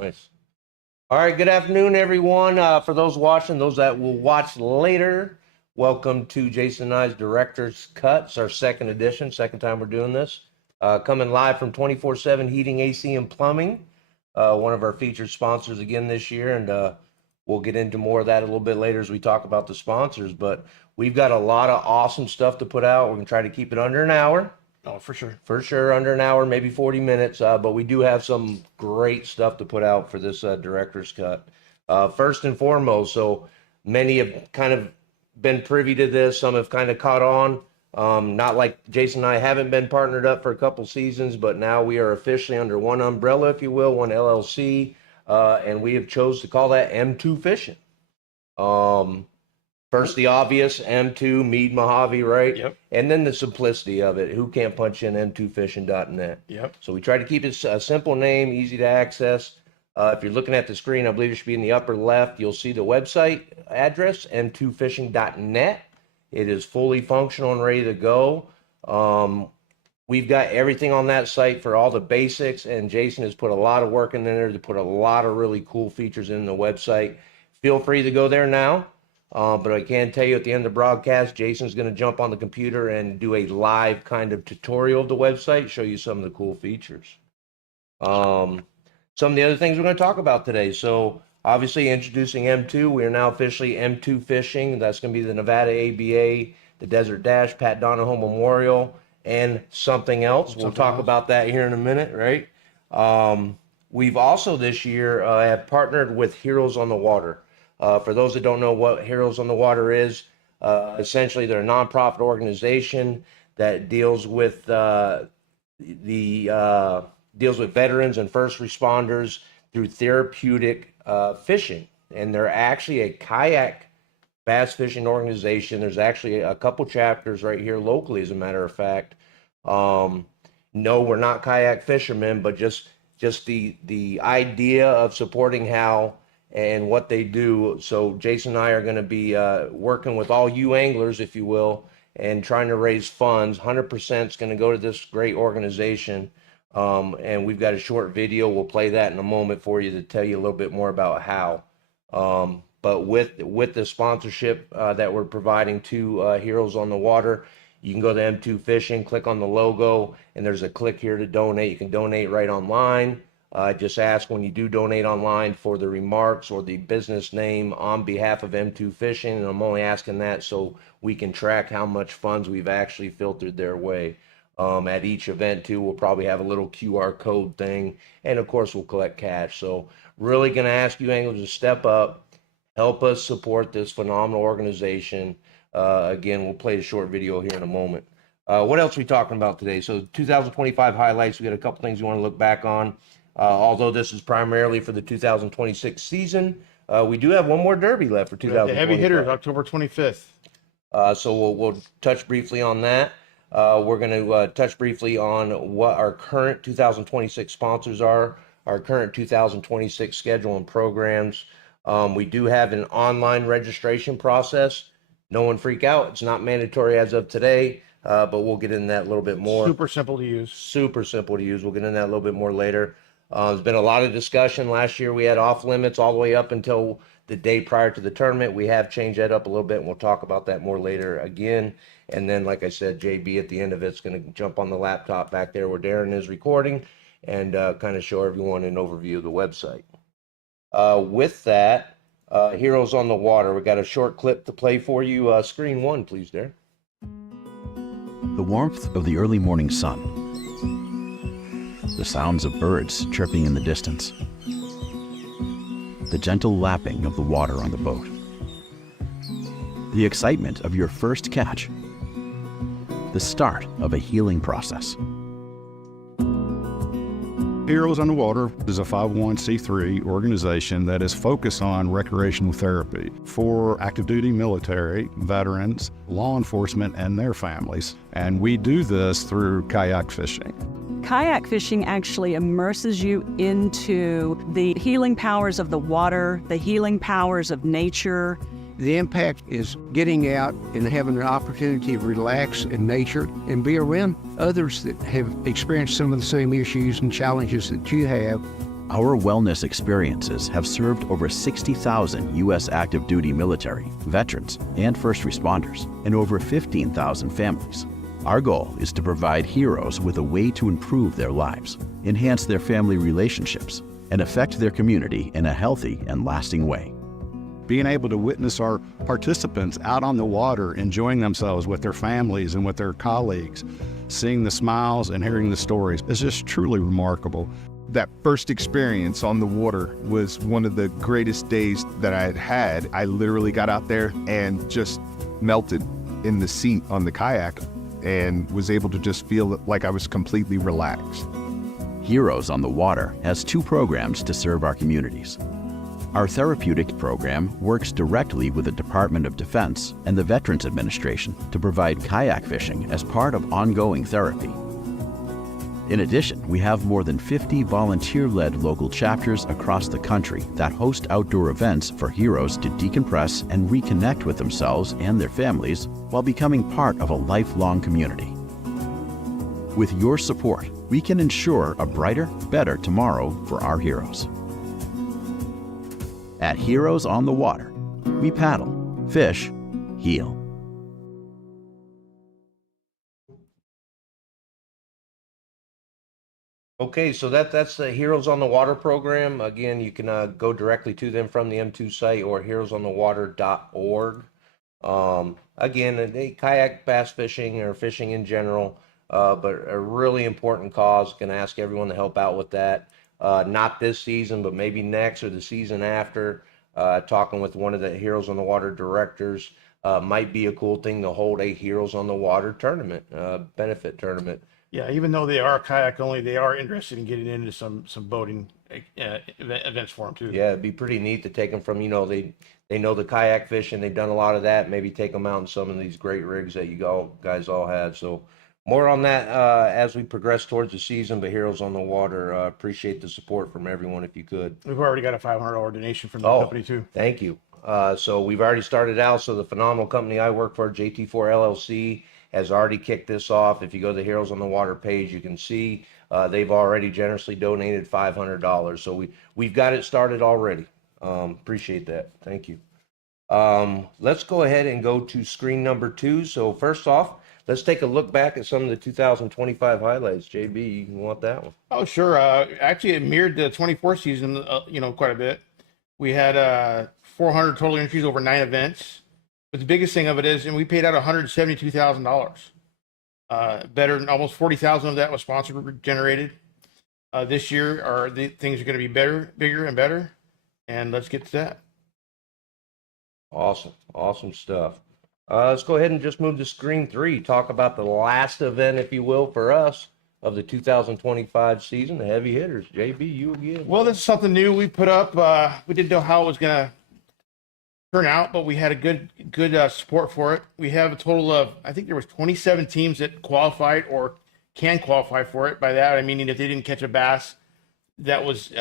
Nice. All right, good afternoon, everyone. For those watching, those that will watch later, welcome to Jason and I's Director's Cuts, our second edition, second time we're doing this. Coming live from 24/7 Heating, AC, and Plumbing, one of our featured sponsors again this year, and we'll get into more of that a little bit later as we talk about the sponsors. But we've got a lot of awesome stuff to put out. We're going to try to keep it under an hour. Oh, for sure. For sure, under an hour, maybe 40 minutes, but we do have some great stuff to put out for this Director's Cut. First and foremost, so many have kind of been privy to this, some have kind of caught on. Not like Jason and I haven't been partnered up for a couple seasons, but now we are officially under one umbrella, if you will, one LLC, and we have chose to call that M2 Fishing. First, the obvious, M2, Mead Mojave, right? Yep. And then the simplicity of it. Who can't punch in m2fishing.net? Yep. So we try to keep it a simple name, easy to access. If you're looking at the screen, I believe it should be in the upper left. You'll see the website address, m2fishing.net. It is fully functional and ready to go. We've got everything on that site for all the basics, and Jason has put a lot of work in there to put a lot of really cool features in the website. Feel free to go there now. But I can tell you at the end of the broadcast, Jason's going to jump on the computer and do a live kind of tutorial of the website, show you some of the cool features. Some of the other things we're going to talk about today. So obviously introducing M2, we are now officially M2 Fishing. That's going to be the Nevada ABA, the Desert Dash, Pat Donahoe Memorial, and something else. We'll talk about that here in a minute, right? We've also this year have partnered with Heroes on the Water. For those that don't know what Heroes on the Water is, essentially they're a nonprofit organization that deals with deals with veterans and first responders through therapeutic fishing, and they're actually a kayak bass fishing organization. There's actually a couple chapters right here locally, as a matter of fact. No, we're not kayak fishermen, but just the idea of supporting how and what they do. So Jason and I are going to be working with all you anglers, if you will, and trying to raise funds. 100% is going to go to this great organization. And we've got a short video. We'll play that in a moment for you to tell you a little bit more about how. But with the sponsorship that we're providing to Heroes on the Water, you can go to M2 Fishing, click on the logo, and there's a click here to donate. You can donate right online. Just ask when you do donate online for the remarks or the business name on behalf of M2 Fishing, and I'm only asking that so we can track how much funds we've actually filtered their way. At each event too, we'll probably have a little QR code thing, and of course we'll collect cash. So really going to ask you anglers to step up, help us support this phenomenal organization. Again, we'll play a short video here in a moment. What else are we talking about today? So 2025 highlights. We got a couple things we want to look back on. Although this is primarily for the 2026 season, we do have one more derby left for 2025. The heavy hitters, October 25th. So we'll touch briefly on that. We're going to touch briefly on what our current 2026 sponsors are, our current 2026 schedule and programs. We do have an online registration process. No one freak out. It's not mandatory as of today, but we'll get into that a little bit more. Super simple to use. Super simple to use. We'll get into that a little bit more later. There's been a lot of discussion. Last year we had off limits all the way up until the day prior to the tournament. We have changed that up a little bit, and we'll talk about that more later again. And then, like I said, JB at the end of it's going to jump on the laptop back there where Darren is recording and kind of show everyone an overview of the website. With that, Heroes on the Water, we got a short clip to play for you. Screen one, please, Darren. The warmth of the early morning sun. The sounds of birds chirping in the distance. The gentle lapping of the water on the boat. The excitement of your first catch. The start of a healing process. Heroes on the Water is a 501c3 organization that is focused on recreational therapy for active duty military, veterans, law enforcement, and their families. And we do this through kayak fishing. Kayak fishing actually immerses you into the healing powers of the water, the healing powers of nature. The impact is getting out and having an opportunity to relax in nature and be around others that have experienced some of the same issues and challenges that you have. Our wellness experiences have served over 60,000 U.S. active duty military, veterans, and first responders, and over 15,000 families. Our goal is to provide heroes with a way to improve their lives, enhance their family relationships, and affect their community in a healthy and lasting way. Being able to witness our participants out on the water, enjoying themselves with their families and with their colleagues, seeing the smiles and hearing the stories is just truly remarkable. That first experience on the water was one of the greatest days that I had had. I literally got out there and just melted in the seat on the kayak and was able to just feel like I was completely relaxed. Heroes on the Water has 2 programs to serve our communities. Our therapeutic program works directly with the Department of Defense and the Veterans Administration to provide kayak fishing as part of ongoing therapy. In addition, we have more than 50 volunteer-led local chapters across the country that host outdoor events for heroes to decompress and reconnect with themselves and their families while becoming part of a lifelong community. With your support, we can ensure a brighter, better tomorrow for our heroes. At Heroes on the Water, we paddle, fish, heal. Okay, so that's the Heroes on the Water program. Again, you can go directly to them from the M2 site or heroesonthewater.org. Again, they kayak bass fishing or fishing in general, but a really important cause. Can ask everyone to help out with that. Not this season, but maybe next or the season after. Talking with one of the Heroes on the Water directors, might be a cool thing to hold a Heroes on the Water tournament, benefit tournament. Yeah, even though they are kayak only, they are interested in getting into some boating events for them too. Yeah, it'd be pretty neat to take them from, they know the kayak fishing, they've done a lot of that, maybe take them out in some of these great rigs that you guys all have. So more on that as we progress towards the season, but Heroes on the Water, appreciate the support from everyone if you could. We've already got a $500 donation from the Oh, company too. thank you. So we've already started out. So the phenomenal company I work for, JT4 LLC, has already kicked this off. If you go to the Heroes on the Water page, you can see they've already generously donated $500. So we've got it started already. Appreciate that. Thank you. Let's go ahead and go to screen number 2. So first off, let's take a look back at some of the 2025 highlights. JB, you want that one? Oh, sure. Actually, it mirrored the 24 season, quite a bit. We had 400 total entries over 9 events. But the biggest thing of it is, and we paid out $172,000. Better than almost 40,000 of that was sponsored generated. This year, the things are going to be better, bigger, and better. And let's get to that. Awesome stuff. Let's go ahead and just move to screen 3. Talk about the last event, if you will, for us of the 2025 season, the heavy hitters. JB, you again. Well, this is something new we put up. We didn't know how it was going to turn out, but we had a good support for it. We have a total of, I think there was 27 teams that qualified or can qualify for it. By that, I mean if they didn't catch a bass that was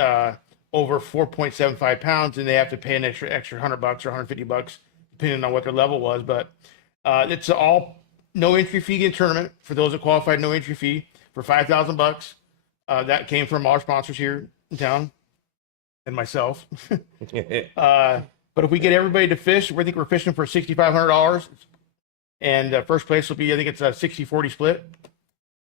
over 4.75 pounds, and they have to pay an extra $100 or $150, depending on what their level was. But it's all no entry fee in tournament for those that qualified. No entry fee for $5,000. That came from our sponsors here in town and myself. But if we get everybody to fish, we think we're fishing for $6,500, and first place will be, I think it's a 60-40 split,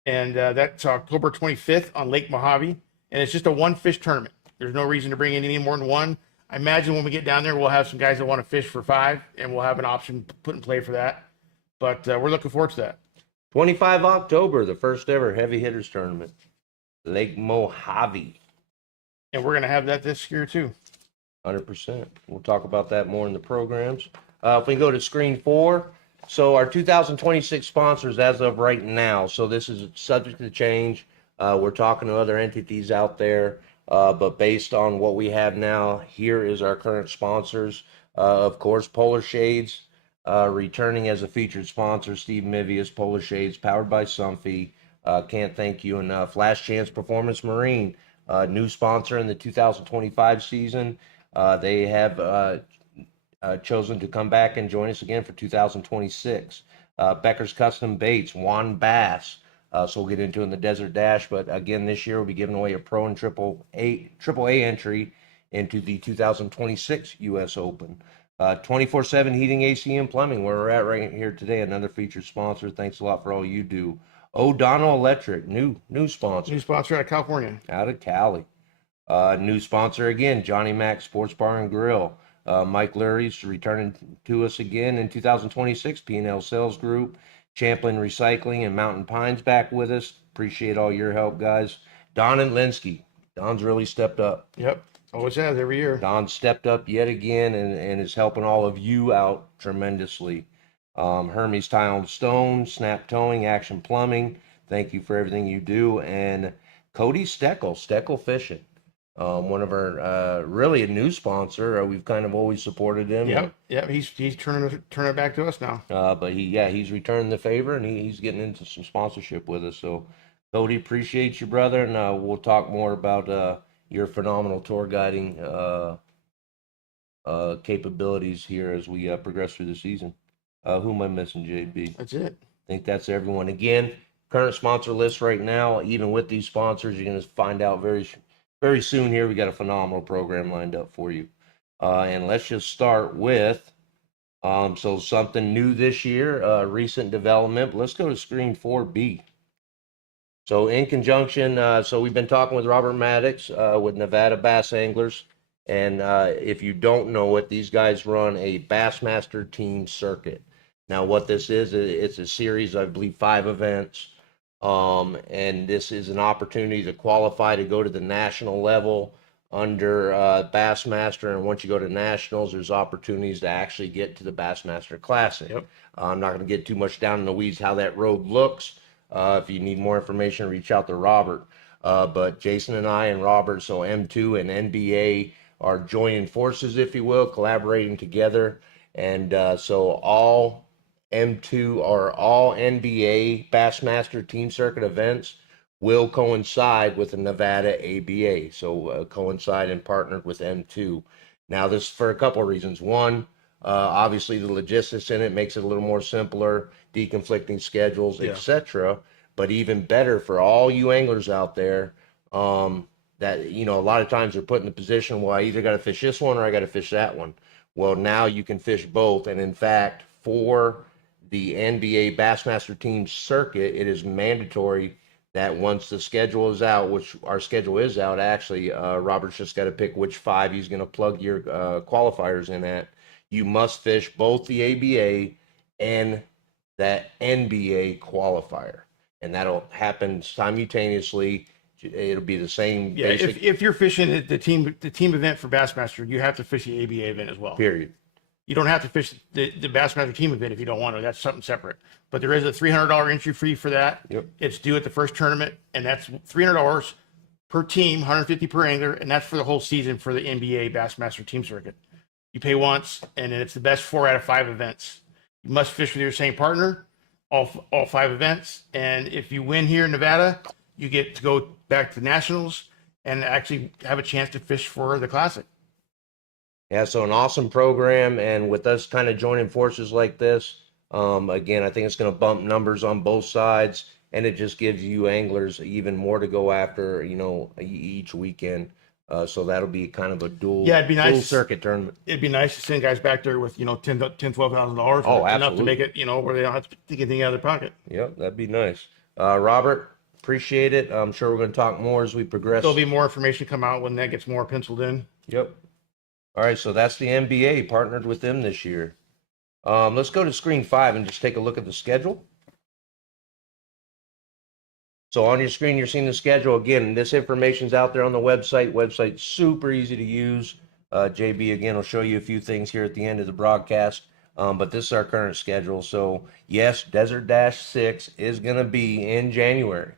and that's October 25th on Lake Mojave, and it's just a 1-fish tournament. There's no reason to bring in any more than 1. I imagine when we get down there, we'll have some guys that want to fish for 5, and we'll have an option put in play for that. But we're looking forward to that. 25 October, the first ever heavy hitters tournament, Lake Mojave. And we're going to have that this year too. 100%. We'll talk about that more in the programs. If we go to screen 4, so our 2026 sponsors as of right now, so this is subject to change. We're talking to other entities out there, but based on what we have now, here is our current sponsors. Of course, Polar Shades, returning as a featured sponsor, Steve Mivius, Polar Shades, powered by Sunfee. Can't thank you enough. Last Chance Performance Marine, new sponsor in the 2025 season. They have chosen to come back and join us again for 2026. Becker's Custom Baits, Juan Bass, So we'll get into in the Desert Dash. But again, this year we'll be giving away a pro and triple A entry into the 2026 U.S. Open. 24/7 heating, AC, and plumbing, where we're at right here today. Another featured sponsor. Thanks a lot for all you do. O'Donnell Electric, new sponsor New sponsor out of California. out of Cali. New sponsor again, Johnny Mac Sports Bar and Grill. Mike Leary's returning to us again in 2026. P&L Sales Group, Champlain Recycling, and Mountain Pines back with us. Appreciate all your help, guys. Don and Linsky. Don's really stepped up. Yep. Always has every year. Don stepped up yet again and is helping all of you out tremendously. Hermes Tile and Stone, Snap Towing, Action Plumbing. Thank you for everything you do. And Cody Steckel Fishing. One of our really a new sponsor. We've kind of always supported him. Yep. He's turning it back to us now. But he's returned the favor and he's getting into some sponsorship with us. So Cody, appreciate you, brother, and we'll talk more about your phenomenal tour guiding capabilities here as we progress through the season. Who am I missing, JB? That's it. I think that's everyone. Again, current sponsor list right now. Even with these sponsors, you're going to find out very soon here. We got a phenomenal program lined up for you. And let's just start with so something new this year, recent development. Let's go to screen 4B. So in conjunction, so we've been talking with Robert Maddox with Nevada Bass Anglers. And if you don't know it, these guys run a Bassmaster Team Circuit. Now what this is, it's a series, I believe, 5 events. And this is an opportunity to qualify to go to the national level under Bassmaster. And once you go to nationals, there's opportunities to actually get to the Bassmaster Classic. Yep. I'm not going to get too much down in the weeds how that road looks. If you need more information, reach out to Robert. But Jason and I and Robert, so M2 and NBA are joining forces, if you will, collaborating together. And so all M2 or all NBA Bassmaster Team Circuit events will coincide with the Nevada ABA. So coincide and partnered with M2. Now this for a couple of reasons. One, obviously the logistics in it makes it a little more simpler, deconflicting schedules, etc. But even better for all you anglers out there, that, you know, a lot of times they're put in the position, well, I either got to fish this one or I got to fish that one. Well, now you can fish both. And in fact, for the NBA Bassmaster Team Circuit, it is mandatory that once the schedule is out, which our schedule is out, actually, Robert's just got to pick which 5 he's going to plug your qualifiers in at. You must fish both the ABA and that NBA qualifier. And that'll happen simultaneously. It'll be the same basic. If you're fishing the team event for Bassmaster, you have to fish the ABA event as well. Period. You don't have to fish the Bassmaster team event if you don't want to. That's something separate. But there is a $300 entry fee for that. Yep. It's due at the first tournament, and that's $300 per team, $150 per angler, and that's for the whole season for the NBA Bassmaster Team Circuit. You pay once, and then it's the best 4 out of 5 events. You must fish with your same partner, all 5 events, and if you win here in Nevada, you get to go back to nationals and actually have a chance to fish for the Classic. Yeah, so an awesome program, and with us kind of joining forces like this, again, I think it's going to bump numbers on both sides, and it just gives you anglers even more to go after, you know, each weekend. So that'll be kind of a dual, Yeah, it'd be nice. dual circuit tournament. It'd be nice to send guys back there with, you know, $12,000. Oh, enough to absolutely. make it, you know, where they don't have to take anything out of their pocket. Yep, that'd be nice. Robert, appreciate it. I'm sure we're going to talk more as we progress. There'll be more information come out when that gets more penciled in. Yep. All right, so that's the NBA, partnered with them this year. Let's go to screen 5 and just take a look at the schedule. So on your screen, you're seeing the schedule. Again, this information's out there on the website. Website's super easy to use. JB, again, will show you a few things here at the end of the broadcast. But this is our current schedule. So, yes, Desert Dash 6 is going to be in January.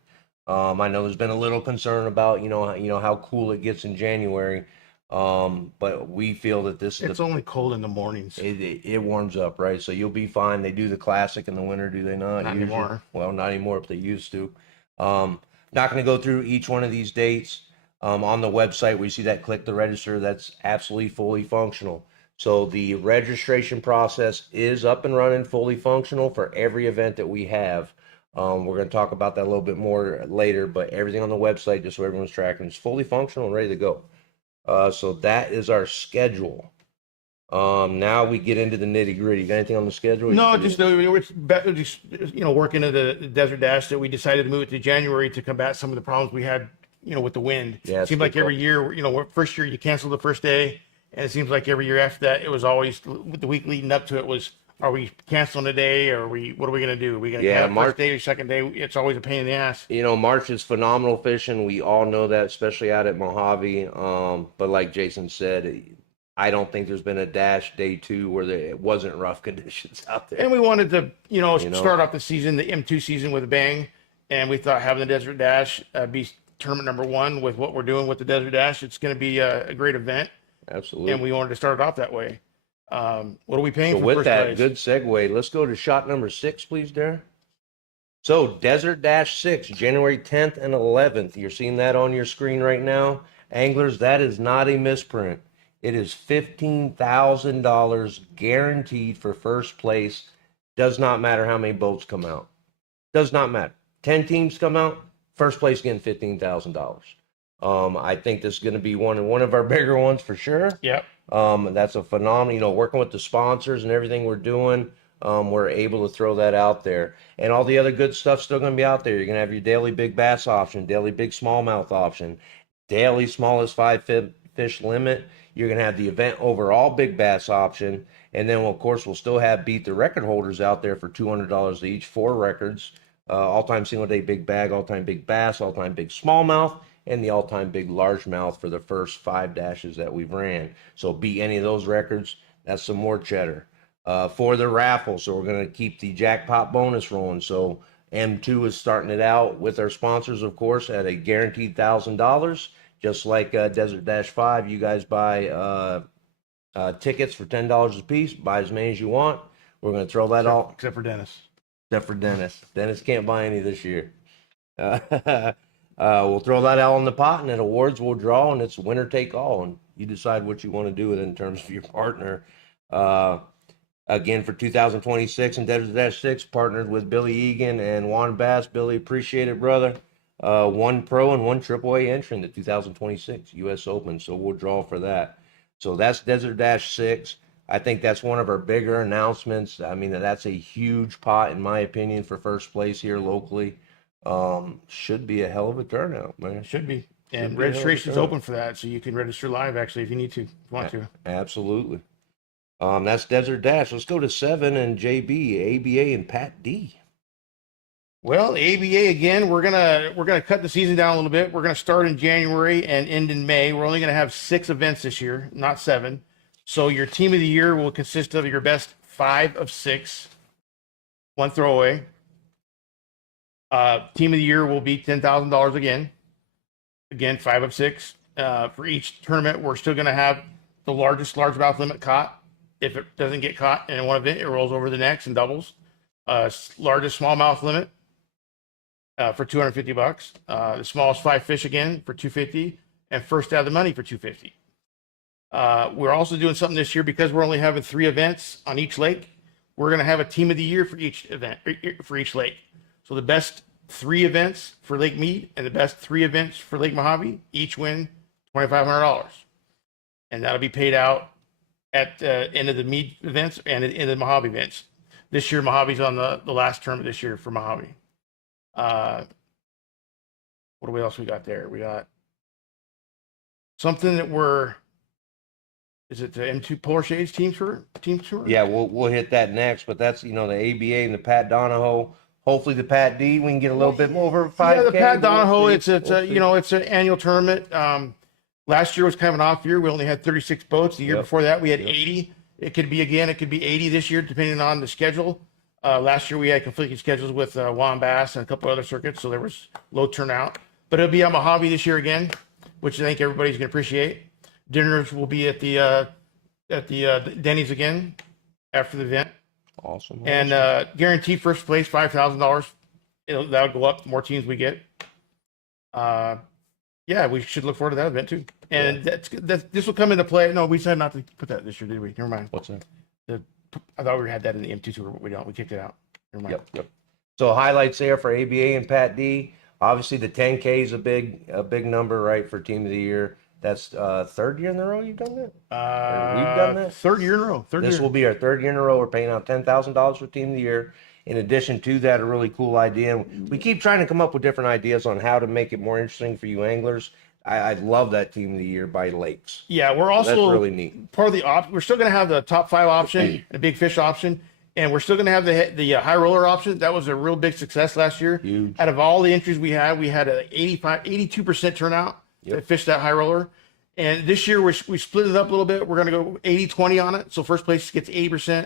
I know there's been a little concern about, you know how cool it gets in January. But we feel that this is It's only cold in the mornings. it warms up, right? So you'll be fine. They do the Classic in the winter, do they not? Not usually? anymore. Well, not anymore, but they used to. Not going to go through each one of these dates. On the website, we see that click to register. That's absolutely fully functional. So the registration process is up and running, fully functional for every event that we have. We're going to talk about that a little bit more later, but everything on the website, just so everyone's tracking, is fully functional and ready to go. So that is our schedule. Now we get into the nitty gritty. Got anything on the schedule? No, just working at the Desert Dash that we decided to move it to January to combat some of the problems we had, with the wind. Yeah, It it's seemed good like every call. year, first year you canceled the first day, and it seems like every year after that, it was always the week leading up to it was, are we canceling a day, or what are we going to do? Are we going to Yeah, cancel March- first day or second day? It's always a pain in the ass. March is phenomenal fishing. We all know that, especially out at Mojave. But like Jason said, I don't think there's been a dash day 2 where it wasn't rough conditions out there. And we wanted to, start off the season, the M2 season, with a bang. And we thought having the Desert Dash be tournament number 1 with what we're doing with the Desert Dash, it's going to be a great event. Absolutely. And we wanted to start it off that way. What are we paying So for with first that, place? good segue. Let's go to shot number 6, please, Darren. So Desert Dash 6, January 10th and 11th. You're seeing that on your screen right now. Anglers, that is not a misprint. It is $15,000 guaranteed for first place. Does not matter how many boats come out. Does not matter. 10 teams come out, first place getting $15,000. I think this is going to be one of our bigger ones for sure. Yep. That's a phenomenal, working with the sponsors and everything we're doing, we're able to throw that out there. And all the other good stuff's still going to be out there. You're going to have your daily big bass option, daily big smallmouth option, daily smallest 5 fish limit. You're going to have the event overall big bass option. And then, of course, we'll still have beat the record holders out there for $200 each, 4 records, all-time single-day big bag, all-time big bass, all-time big smallmouth, and the all-time big largemouth for the first 5 dashes that we've ran. So beat any of those records, that's some more cheddar. For the raffle, so we're going to keep the jackpot bonus rolling. So M2 is starting it out with our sponsors, of course, at a guaranteed $1,000. Just like Desert Dash 5, you guys buy tickets for $10 a piece, buy as many as you want. We're going to throw that all, Except for Dennis. except for Dennis. Dennis can't buy any this year. We'll throw that all in the pot, and at awards we'll draw, and it's winner take all, and you decide what you want to do with it in terms of your partner. Again, for 2026 and Desert Dash 6, partnered with Billy Egan and Juan Bass. Billy, appreciate it, brother. 1 pro and 1 AAA entry in the 2026 U.S. Open, so we'll draw for that. So that's Desert Dash 6. I think that's one of our bigger announcements. I mean, that's a huge pot, in my opinion, for first place here locally. Should be a hell of a turnout, man. It should be. Should And be a hell of a registration's turnout. open for that, so you can register live, actually, if you need to, if you want to. Absolutely. That's Desert Dash. Let's go to 7 and JB, ABA, and Pat D. Well, ABA again, we're gonna cut the season down a little bit. We're gonna start in January and end in May. We're only gonna have 6 events this year, not 7. So your team of the year will consist of your best 5 of 6, 1 throwaway. Team of the year will be $10,000 again. Again, 5 of 6. For each tournament, we're still gonna have the largest largemouth limit caught. If it doesn't get caught in one event, it rolls over the next and doubles. Largest smallmouth limit for $250. The smallest 5 fish again for $250, and first out of the money for $250. We're also doing something this year because we're only having 3 events on each lake. We're going to have a team of the year for each event, for each lake. So the best 3 events for Lake Mead and the best 3 events for Lake Mojave each win $2,500, and that'll be paid out at the end of the Mead events and at the end of the Mojave events. This year, Mojave's on the last tournament this year for Mojave. What else we got there? We got something that is it the M2 Polar Shades team tour? Yeah, we'll hit that next, but that's, the ABA and the Pat Donahoe. Hopefully the Pat D, we can get a little bit more over 5K. Yeah, the Pat We'll Donahoe, see. it's an annual tournament. Last year was kind of an off year. We only had 36 boats. The year before that, we had 80. It could be 80 this year, depending on the schedule. Last year we had conflicting schedules with Juan Bass and a couple other circuits, so there was low turnout. But it'll be at Mojave this year again, which I think everybody's gonna appreciate. Dinners will be at the Denny's again after the event, Awesome. and guaranteed first place $5,000. That'll go up the more teams we get. Yeah, we should look forward to that event too. And this will come into play. No, we decided not to put that this year, did we? Never mind. What's that? I thought we had that in the M2 tour, but we don't. We kicked it out. Never mind. Yep. So highlights there for ABA and Pat D. Obviously, the 10K is a big number, right, for Team of the Year. That's third year in a row you've done that. Or we've done that. Third year in a row. Third This year. will be our third year in a row. We're paying out $10,000 for Team of the Year. In addition to that, a really cool idea. And we keep trying to come up with different ideas on how to make it more interesting for you anglers. I love that Team of the Year by Lakes. Yeah, we're That's also really neat. part of the We're still going to have the top 5 option, and a big fish option, and we're still going to have the high roller option. That was a real big success last year. Huge. Out of all the entries we had an 82% turnout to fish that high roller. And this year we split it up a little bit. We're going to go 80-20 on it. So first place gets 80%,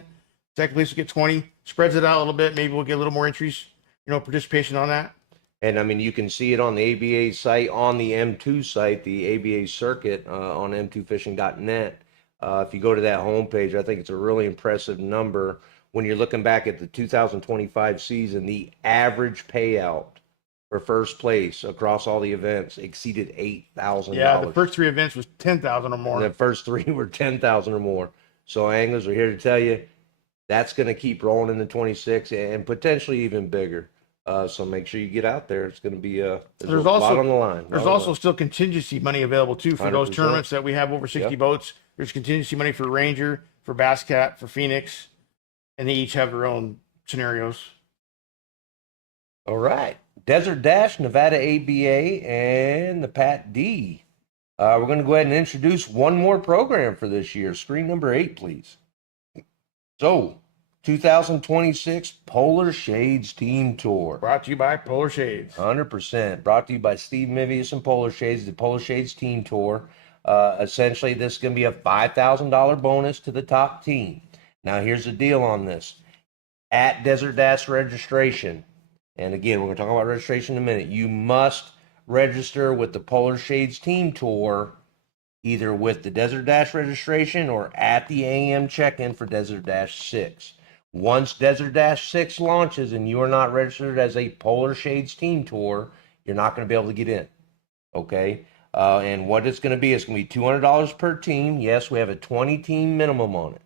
second place will get 20. Spreads it out a little bit. Maybe we'll get a little more entries, participation on that. And I mean, you can see it on the ABA site, on the M2 site, the ABA circuit on m2fishing.net. If you go to that homepage, I think it's a really impressive number. When you're looking back at the 2025 season, the average payout for first place across all the events exceeded $8,000. Yeah, the first 3 events was 10,000 or more. And the first 3 were 10,000 or more. So anglers are here to tell you that's going to keep rolling into 26 and potentially even bigger. So make sure you get out there. It's going to be there's a lot on the line. There's also still contingency money available too for those 100%. tournaments that we have over 60 boats. There's contingency money for Ranger, for Bass Cat, for Phoenix, and they each have their own scenarios. All right. Desert Dash, Nevada ABA, and the Pat D. We're going to go ahead and introduce one more program for this year. Screen number 8, please. So, 2026 Polar Shades Team Tour. Brought to you by Polar Shades. 100%. Brought to you by Steve Mivius and Polar Shades, the Polar Shades Team Tour. Essentially, this is going to be a $5,000 bonus to the top team. Now, here's the deal on this. At Desert Dash registration, and again, we're going to talk about registration in a minute, you must register with the Polar Shades Team Tour either with the Desert Dash registration or at the AM check-in for Desert Dash 6. Once Desert Dash 6 launches and you are not registered as a Polar Shades Team Tour, you're not going to be able to get in. Okay? And what it's going to be, it's going to be $200 per team. Yes, we have a 20-team minimum on it.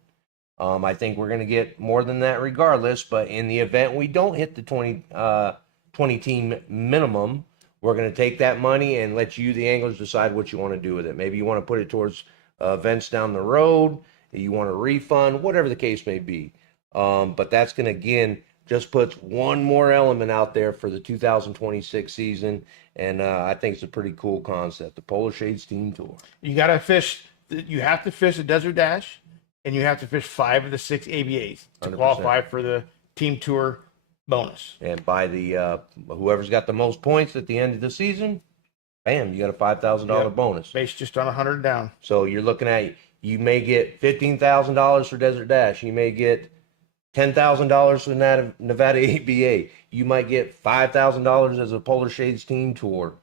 I think we're going to get more than that regardless, but in the event we don't hit the 20-team minimum, we're going to take that money and let you, the anglers, decide what you want to do with it. Maybe you want to put it towards events down the road, you want a refund, whatever the case may be. But that's going to, again, just puts one more element out there for the 2026 season, and I think it's a pretty cool concept, the Polar Shades Team Tour. You got to fish. You have to fish a Desert Dash, and you have to fish 5 of the 6 ABAs to 100%. qualify for the Team Tour bonus. And by the whoever's got the most points at the end of the season, bam, you got a $5,000 bonus. Based just on 100 down. So you're looking at, you may get $15,000 for Desert Dash. You may get $10,000 for Nevada ABA. You might get $5,000 as a Polar Shades Team Tour.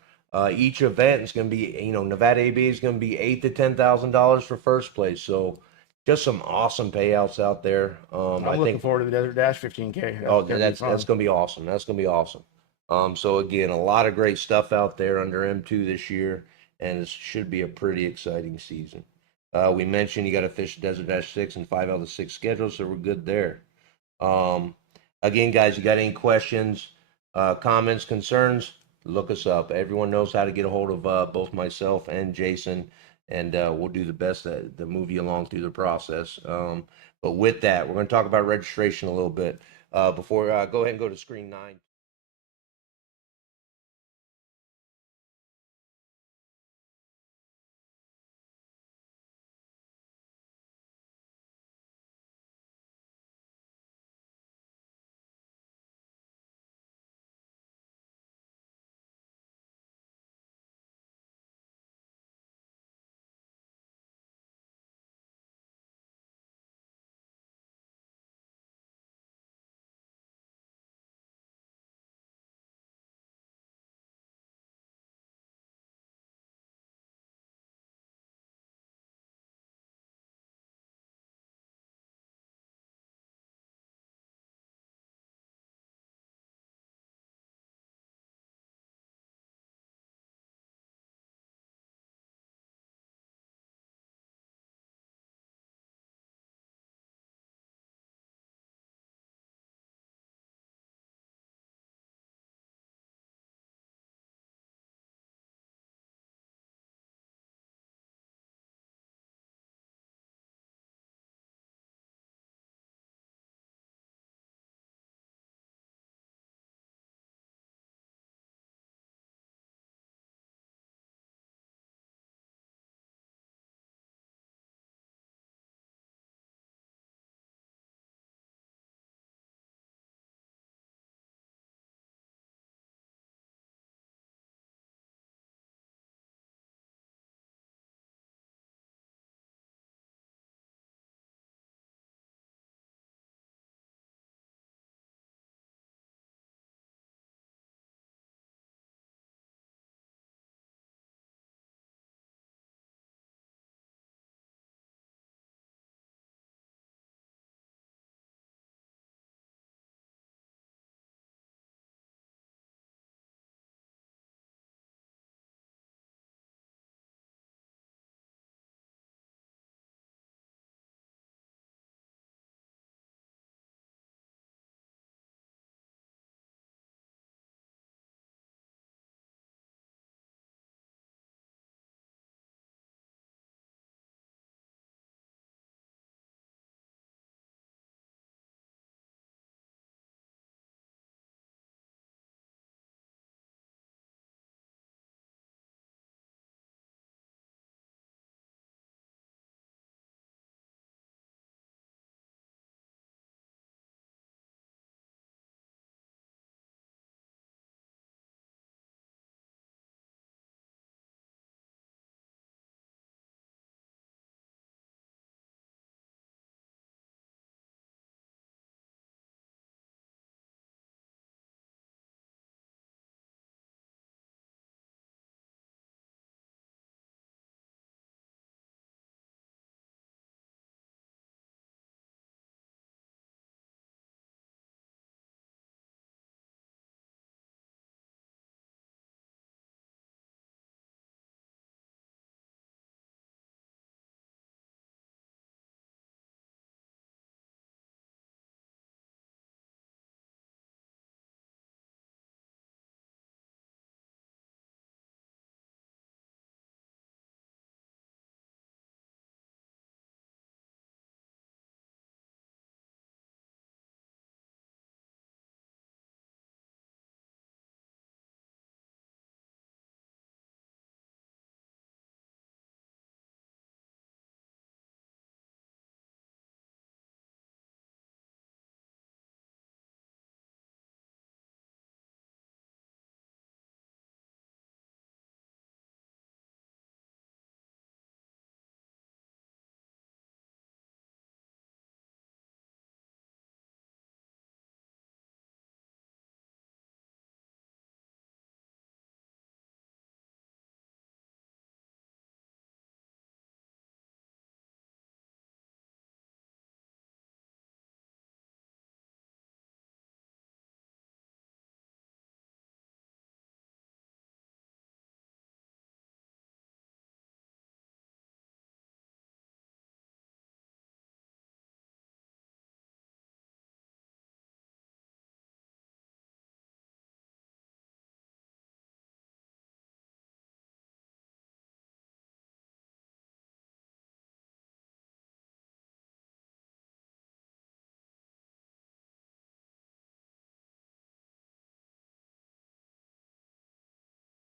Each event is going to be, Nevada ABA is going to be $8,000 to $10,000 for first place. So just some awesome payouts out there. I'm I looking think forward to the Desert Dash 15K. Oh, gonna be that's fun. going to be awesome. That's going to be awesome. So again, a lot of great stuff out there under M2 this year, and it should be a pretty exciting season. We mentioned you got to fish Desert Dash 6 and 5 out of the 6 schedules, so we're good there. Again, guys, you got any questions, comments, concerns, look us up. Everyone knows how to get a hold of both myself and Jason, and we'll do the best to move you along through the process. But with that, we're going to talk about registration a little bit. Before go ahead and go to screen 9.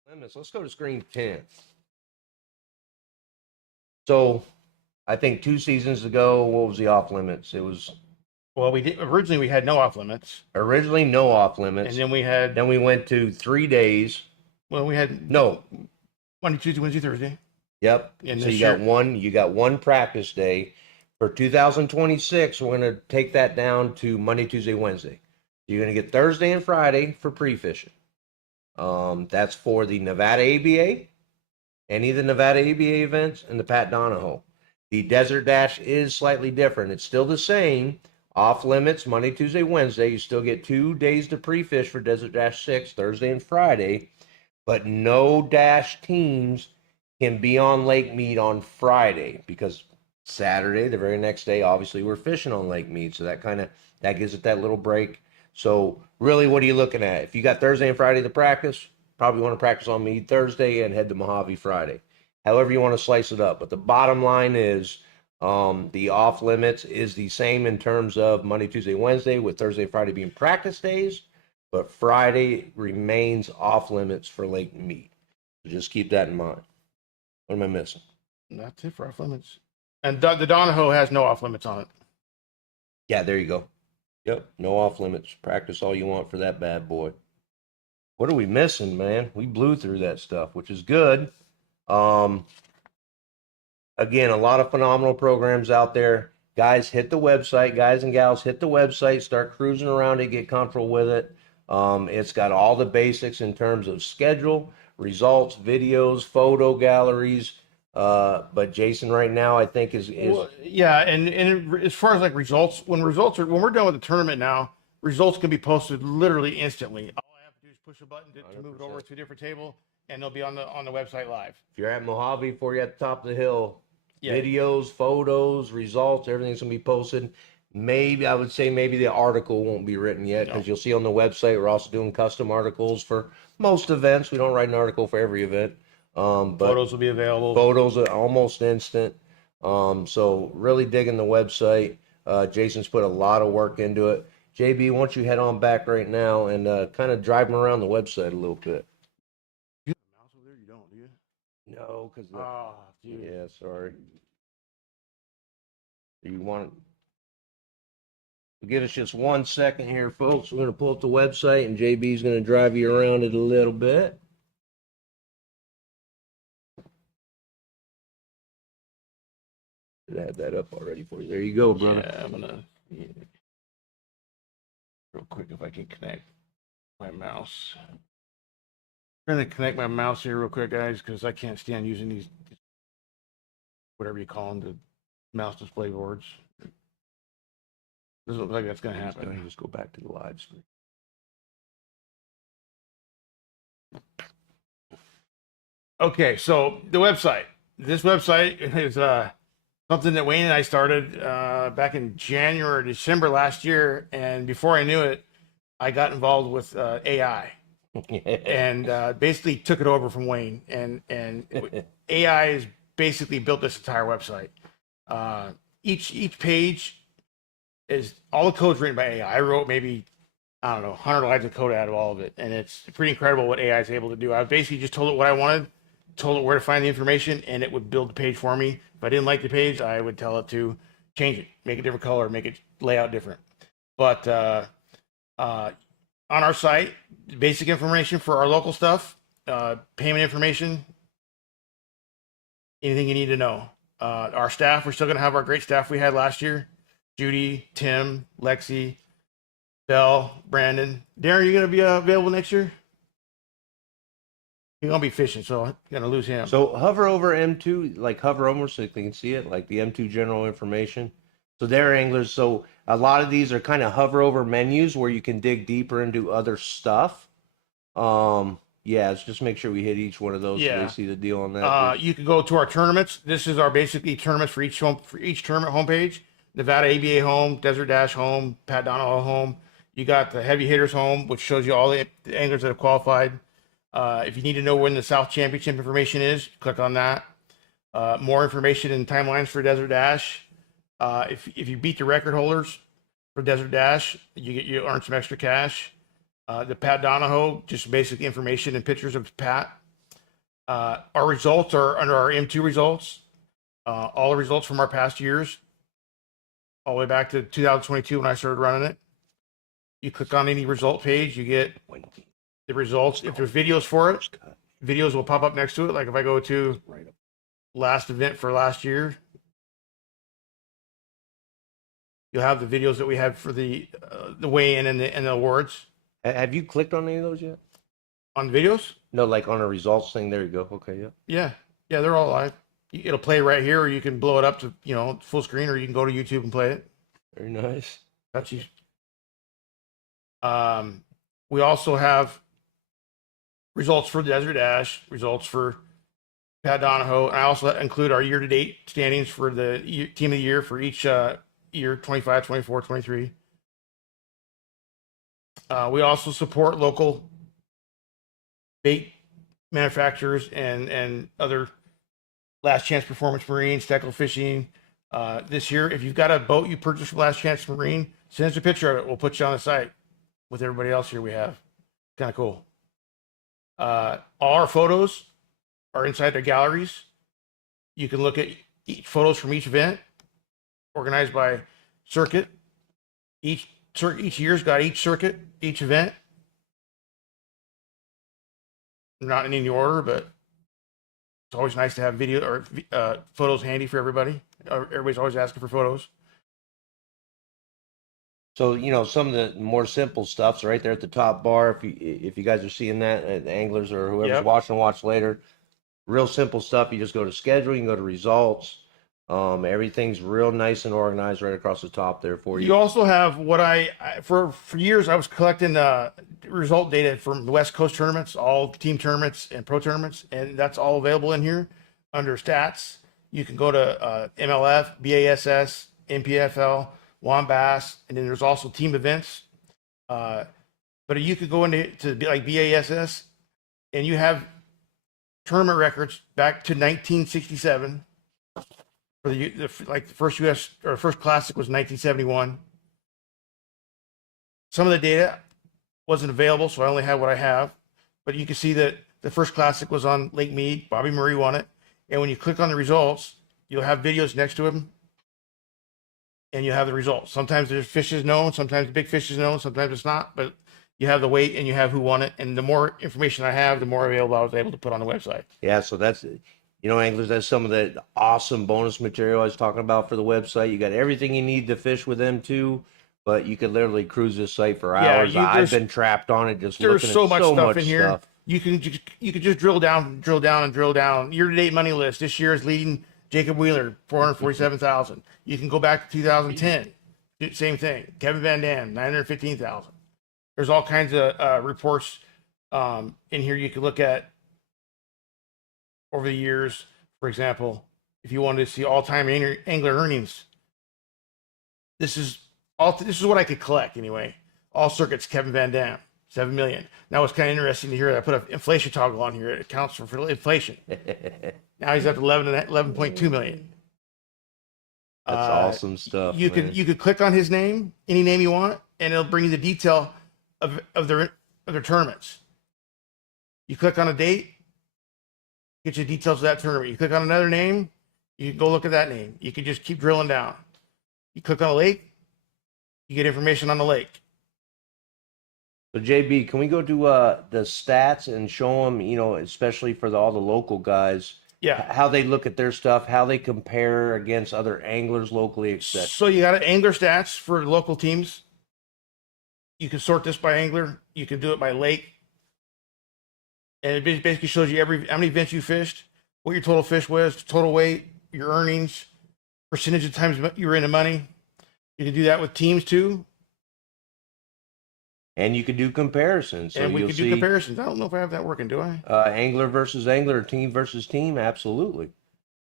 limits. Let's go to screen 10. So I think 2 seasons ago, what was the off limits? It was Well, originally we had no off limits, originally no off limits. and then we had Then we went to 3 days. we had No. Monday, Tuesday, Wednesday, Thursday. Yep. And So this you got year- you got one practice day. For 2026, we're going to take that down to Monday, Tuesday, Wednesday. You're going to get Thursday and Friday for pre-fishing. That's for the Nevada ABA, any of the Nevada ABA events, and the Pat Donahoe. The Desert Dash is slightly different. It's still the same. Off limits, Monday, Tuesday, Wednesday. You still get 2 days to pre-fish for Desert Dash 6, Thursday and Friday. But no dash teams can be on Lake Mead on Friday because Saturday, the very next day, obviously we're fishing on Lake Mead. So that gives it that little break. So really, what are you looking at? If you got Thursday and Friday to practice, probably want to practice on Mead Thursday and head to Mojave Friday. However you want to slice it up. But the bottom line is the off limits is the same in terms of Monday, Tuesday, Wednesday, with Thursday and Friday being practice days. But Friday remains off limits for Lake Mead. So just keep that in mind. What am I missing? That's it for off limits. And the Donahoe has no off limits on it. Yeah, there you go. Yep, no off limits. Practice all you want for that bad boy. What are we missing, man? We blew through that stuff, which is good. Again, a lot of phenomenal programs out there. Guys, hit the website. Guys and gals, hit the website. Start cruising around it. Get comfortable with it. It's got all the basics in terms of schedule, results, videos, photo galleries. But Jason right now, I think is Well, yeah, and as far as like results, when we're done with the tournament now, results can be posted literally instantly. All I have to do is push a button to move it over 100%. to a different table, and they'll be on the website live. if you're at Mojave before you're at the top of the hill, Yeah. videos, photos, results, everything's gonna be posted. Maybe I would say maybe the article won't be written yet because you'll see on the website we're also doing custom articles for most events. We don't write an article for every event, but Photos will be available. photos are almost instant. So really digging the website. Jason's put a lot of work into it. JB, why don't you head on back right now and kind of drive him around the website a little bit? You have a mouse over there? You don't, do you? No, because Oh, dude. yeah, sorry. You want give us just 1 second here, folks. We're gonna pull up the website and JB's gonna drive you around it a little bit. Should have that up already for you. There you go, brother. Yeah, I'm gonna real quick if I can connect my mouse. I'm gonna connect my mouse here real quick, guys, because I can't stand using these whatever you call them, the mouse display boards. Doesn't look like that's gonna Go ahead happen. and just go back to the live stream. Okay, so the website. This website is something that Wayne and I started back in January or December last year, and before I knew it, I got involved with AI and basically took it over from Wayne. And AI has basically built this entire website. Each page is all the code's written by AI. I wrote maybe, I don't know, 100 lines of code out of all of it, and it's pretty incredible what AI is able to do. I basically just told it what I wanted, told it where to find the information, and it would build the page for me. If I didn't like the page, I would tell it to change it, make a different color, make it layout different. But on our site, basic information for our local stuff, payment information, anything you need to know. Our staff, we're still going to have our great staff we had last year. Judy, Tim, Lexi, Bell, Brandon. Darren, you going to be available next year? You're going to be fishing, so I'm going to lose him. So hover over M2, like hover over so they can see it, like the M2 general information. So they're anglers. So a lot of these are kind of hover over menus where you can dig deeper into other stuff. Yeah, let's just make sure we hit each one of those so Yeah. they see the deal on that. You can go to our tournaments. This is our basically tournaments for each tournament homepage. Nevada ABA home, Desert Dash home, Pat Donahoe home. You got the heavy hitters home, which shows you all the anglers that have qualified. If you need to know when the South Championship information is, click on that. More information and timelines for Desert Dash. If you beat the record holders for Desert Dash, you earn some extra cash. The Pat Donahoe, just basic information and pictures of Pat. Our results are under our M2 results. All the results from our past years, all the way back to 2022 when I started running it. You click on any result page, you get the results. If there's videos for it, videos will pop up next to it. Like if I go to last event for last year, you'll have the videos that we had for the weigh-in and the awards Have you clicked on any of those yet? on videos. No, like on a results thing. There you go. Okay, yeah. Yeah, they're all live. It'll play right here, or you can blow it up to full screen, or you can go to YouTube and play it. Very nice. That's you. We also have results for Desert Dash, results for Pat Donahoe. I also include our year-to-date standings for the team of the year for each year 25, 24, 23. We also support local bait manufacturers and other Last Chance Performance Marine, Steckle Fishing. This year, if you've got a boat you purchased from Last Chance Marine, send us a picture of it. We'll put you on the site with everybody else here we have. Kind of cool. All our photos are inside their galleries. You can look at each photos from each event, organized by circuit. Each year's got each circuit, each event. Not in any order, but it's always nice to have video or photos handy for everybody. Everybody's always asking for photos. So, some of the more simple stuff's right there at the top bar. If you guys are seeing that, the anglers or whoever's Yep. watching, watch later. Real simple stuff. You just go to schedule, you can go to results. Everything's real nice and organized right across the top there for you. You also have what for years I was collecting result data from the West Coast tournaments, all team tournaments and pro tournaments, and that's all available in here under stats. You can go to MLF, BASS, MPFL, WAMBASS, and then there's also team events. But you could go into like BASS, and you have tournament records back to 1967. For the first U.S. or first classic was 1971. Some of the data wasn't available, so I only have what I have. But you can see that the first classic was on Lake Mead. Bobby Murray won it. And when you click on the results, you'll have videos next to him, and you have the results. Sometimes there's fishes known, sometimes the big fish is known, sometimes it's not. But you have the weight and you have who won it. And the more information I have, the more available I was able to put on the website. Yeah, so that's, anglers, that's some of the awesome bonus material I was talking about for the website. You got everything you need to fish with them too, but you could literally cruise this site for Yeah, hours. I've been trapped on it just There's looking so at much so stuff much in here. stuff. You can just drill down. Year-to-date money list. This year is leading Jacob Wheeler, 447,000. You can go back to 2010. Same thing. Kevin Van Dam, 915,000. There's all kinds of reports in here you can look at over the years. For example, if you wanted to see all-time angler earnings, this is what I could collect anyway. All circuits, Kevin Van Dam, 7 million. Now it's kind of interesting to hear that I put an inflation toggle on here. It accounts for inflation. Now he's up to 11.2 million. That's awesome stuff. You man. could click on his name, any name you want, and it'll bring you the detail of their tournaments. You click on a date, get you details of that tournament. You click on another name, you can go look at that name. You can just keep drilling down. You click on a lake, you get information on the lake. So JB, can we go to the stats and show them, especially for all the local guys, Yeah. how they look at their stuff, how they compare against other anglers locally, etc. So you got angler stats for local teams. You can sort this by angler. You can do it by lake. And it basically shows you how many events you fished, what your total fish was, total weight, your earnings, percentage of times you were in the money. You can do that with teams too. And you can do comparisons. So And we you'll can see do comparisons. I don't know if I have that working, do I? angler versus angler, team versus team. Absolutely.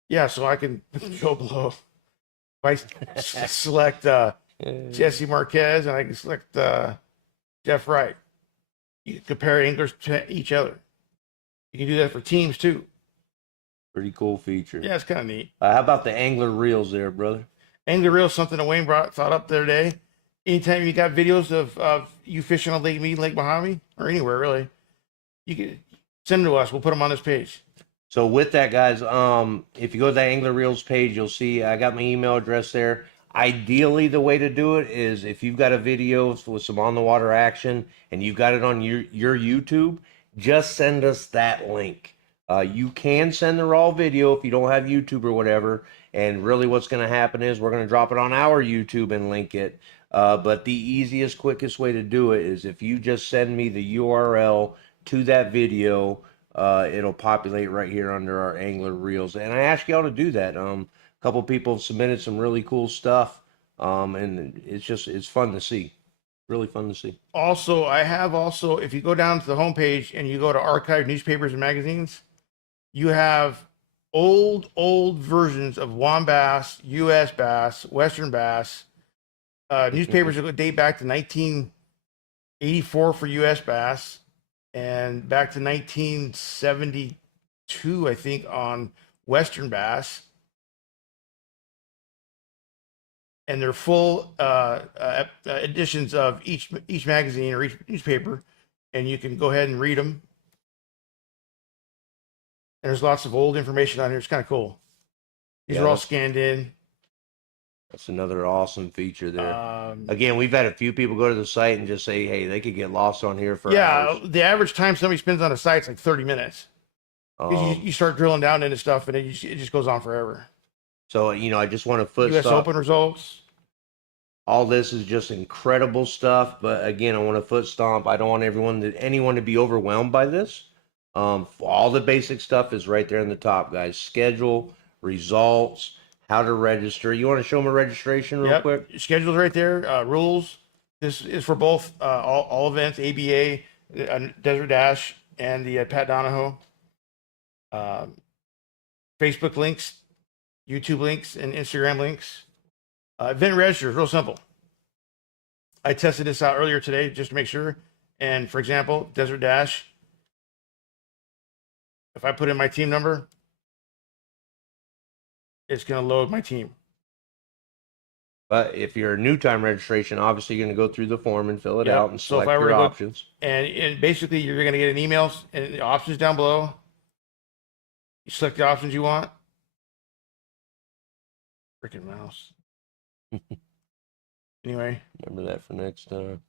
Yeah, so I can go below. If I select Jesse Marquez and I can select Jeff Wright, you can compare anglers to each other. You can do that for teams too. Pretty cool feature. Yeah, it's kind of neat. How about the angler reels there, brother? Angler reel is something that Wayne thought up the other day. Anytime you got videos of you fishing on Lake Mead, Lake Mojave, or anywhere really, you can send them to us. We'll put them on this page. So with that, guys, if you go to the Angler Reels page, you'll see I got my email address there. Ideally, the way to do it is if you've got a video with some on the water action and you've got it on your YouTube, just send us that link. You can send the raw video if you don't have YouTube or whatever. And really, what's going to happen is we're going to drop it on our YouTube and link it. But the easiest, quickest way to do it is if you just send me the URL to that video. It'll populate right here under our Angler Reels. And I ask y'all to do that. A couple people have submitted some really cool stuff. And it's fun to see. Really fun to see. Also, if you go down to the homepage and you go to archive newspapers and magazines, you have old versions of WAM-Bass, US Bass, Western Bass, newspapers that date back to 1984 for US Bass, and back to 1972, I think, on Western Bass. And they're full editions of each magazine or each newspaper, and you can go ahead and read them. And there's lots of old information on here. It's kind of cool. These are all scanned in. That's another awesome feature there. Again, we've had a few people go to the site and just say, hey, they could get lost on here for hours. The average time somebody spends on a site is like 30 minutes. You start drilling down into stuff, and it just goes on forever. So, I just want to foot U.S. stop. Open results. All this is just incredible stuff. But again, I want to foot stomp. I don't want anyone to be overwhelmed by this. All the basic stuff is right there in the top, guys. Schedule, results, how to register. You want to show them a registration real quick? Schedule's right there. Rules. This is for both all events, ABA, Desert Dash, and the Pat Donahoe. Facebook links, YouTube links, and Instagram links. Event register is real simple. I tested this out earlier today just to make sure. And for example, Desert Dash, if I put in my team number, it's going to load my team. But if you're a new time registration, obviously you're going to go through the form and fill it out and So if select I were your to go- options. And basically, you're going to get an email and the options down below. You select the options you want. Freaking mouse. Anyway, Remember that for next time.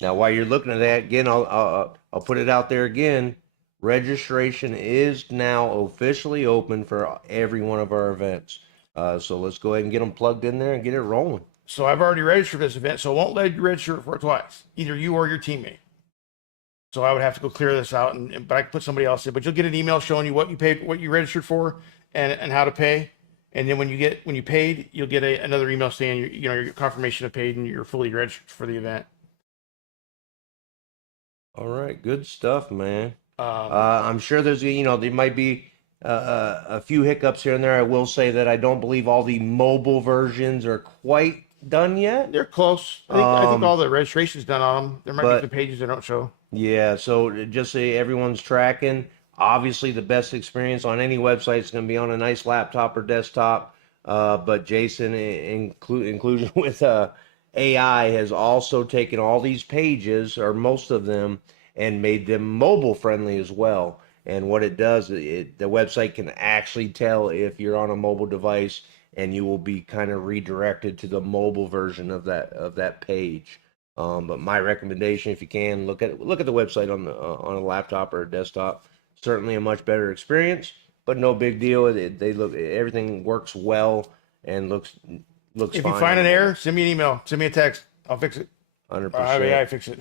Now, while you're looking at that, again, I'll put it out there again. Registration is now officially open for every one of our events. So let's go ahead and get them plugged in there and get it rolling. so I've already registered for this event, so it won't let you register for it twice, either you or your teammate. So I would have to go clear this out, but I can put somebody else in. But you'll get an email showing you what you paid, what you registered for, and how to pay. And then when you paid, you'll get another email saying your confirmation of paid and you're fully registered for the event. All right, good stuff, man. Um, I'm sure there might be a few hiccups here and there. I will say that I don't believe all the mobile versions are quite done yet. They're close. I think all the registration's done on them. There might be but- some pages that don't show. Yeah, so just say everyone's tracking. Obviously, the best experience on any website is going to be on a nice laptop or desktop. But Jason, inclusion with AI, has also taken all these pages, or most of them, and made them mobile friendly as well. And what it does, the website can actually tell if you're on a mobile device, and you will be kind of redirected to the mobile version of that page. But my recommendation, if you can, look at the website on a laptop or a desktop. Certainly a much better experience, but no big deal. Everything works well and looks If fine. you find an error, send me an email, send me a text. I'll fix it. 100%. I fix it.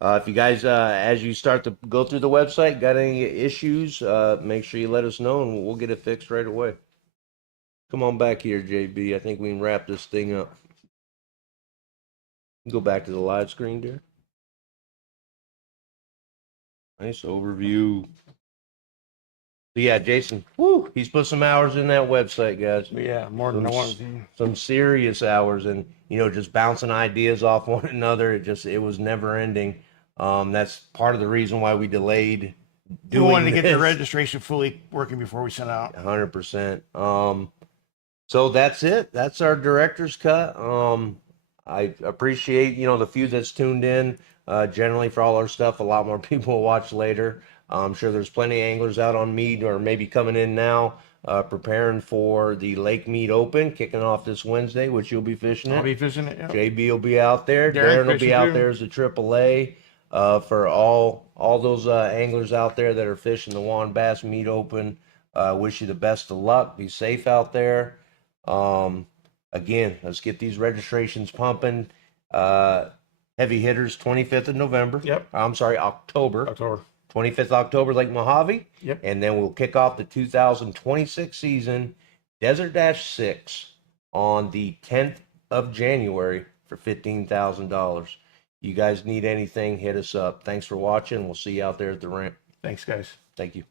If you guys, as you start to go through the website, got any issues, make sure you let us know and we'll get it fixed right away. Come on back here, JB. I think we can wrap this thing up. Go back to the live screen there. Nice overview. So yeah, Jason, he's put some hours in that website, guys. Yeah, more than I wanted to. Some serious hours, and just bouncing ideas off one another. It was never ending. That's part of the reason why we delayed We doing wanted to get the this. registration fully working before we sent out. 100%. So that's it. That's our director's cut. I appreciate, the few that's tuned in. generally for all our stuff. A lot more people will watch later. I'm sure there's plenty of anglers out on Mead or maybe coming in now, preparing for the Lake Mead Open, kicking off this Wednesday, which you'll be fishing I'll it. be fishing it. Yeah. JB will be out there. Darren Darren will be fishing out too. there as a AAA. For all those anglers out there that are fishing the Juan Bass Mead Open, wish you the best of luck. Be safe out there. Again, let's get these registrations pumping. Heavy hitters, 25th of November. Yep. I'm sorry, October. October. 25th October, Lake Mojave. Yep. And then we'll kick off the 2026 season, Desert Dash 6, on the 10th of January for $15,000. You guys need anything, hit us up. Thanks for watching. We'll see you out there at the ramp. Thanks, guys. Thank you.